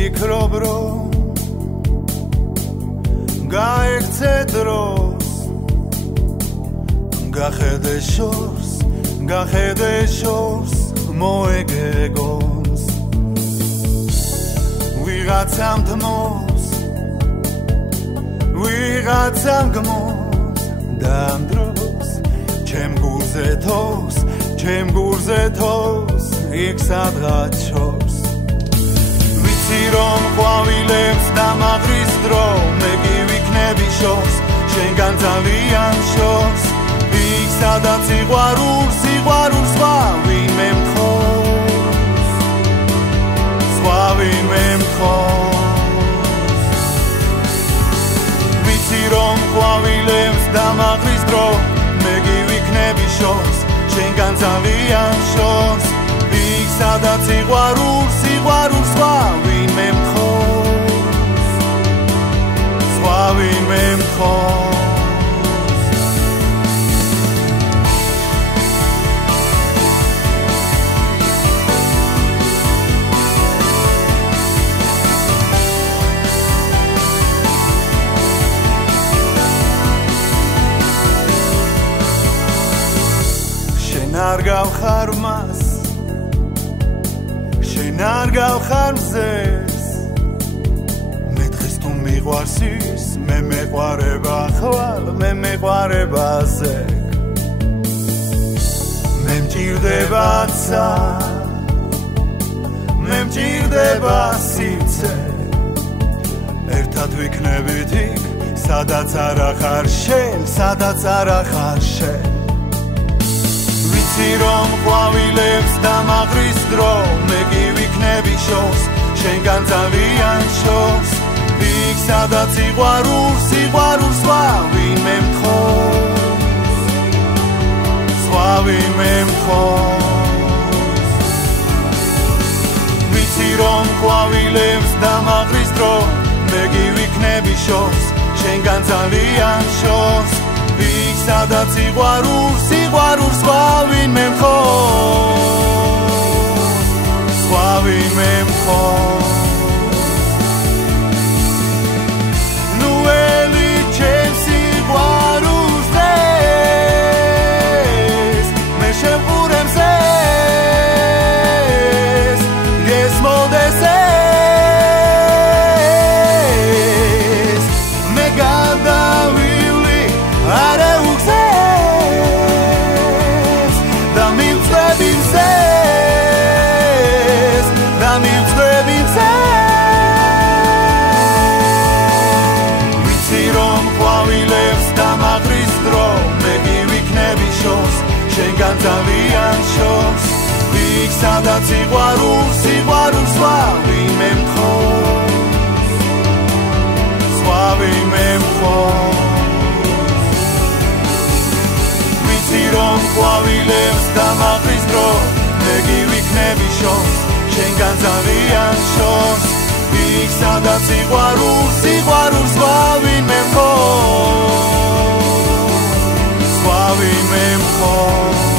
ვფიქრობ რომ გაექცე დროს გახედე შორს მოეგეგონს ვიღაცამ გმოს და ამ დროს ჩემ გულზე თოს იქ სადღაც შორს ვიცი რომ ყვავილებს დამაღრის დრო მე კი ვიქნები შორს შენგან ძალიან შორს იქ სადაც სიყვარულს სხვა ვინმე მთხოვს ვიცი რომ ყვავილებს დამაღრის დრო მე კი ვიქნები შორს შენგან ძალიან შორს იქ სადაც სიყვარულს სხვა ვინმე მთხოვს არ გავხარ მას შენ არ გავხარ მზეს მე დღეს თუ მიყვარს ის მე მეყვარება ხვალ მე მეყვარება ზეგ მე მჭირდებაცა მე მჭირდება სივრცე ერთად ვიქნებით იქ სადაც არ ახარ შენ ვიცი რომ ყვავილებს დამაღრის დრო მე კი ვიქნები შორს შენგან ძალიან შორს იქ სადაც სიყვარულს სხვა ვინმე მთხოვს ვიცი რომ ყვავილებს დამაღრის დრო მე კი ვიქნები შორს შენგან ძალიან შორს იქ სადაც სიყვარულს სხვა ვინმე მთხოვს ნუ ელი ჩემ სიყვარულს დღეს მე შევყურებს ეს გესმოდეს ეს მე გადავივლი არა უგზეს და მივწვევი ვიცი რომ ყვავილებს დამაღრის დრო მე კი ვიქნები შორს შენგან ძალიან შორს იქ სადაც სიყვარულს სხვა ვინმე მთხოვს ვიცი რომ ყვავილებს დამაღრის დრო მე კი ვიქნები შორს შენგან ძალიან შორს იქ სადაც სიყვარულს სხვა ვინმე მთხოვს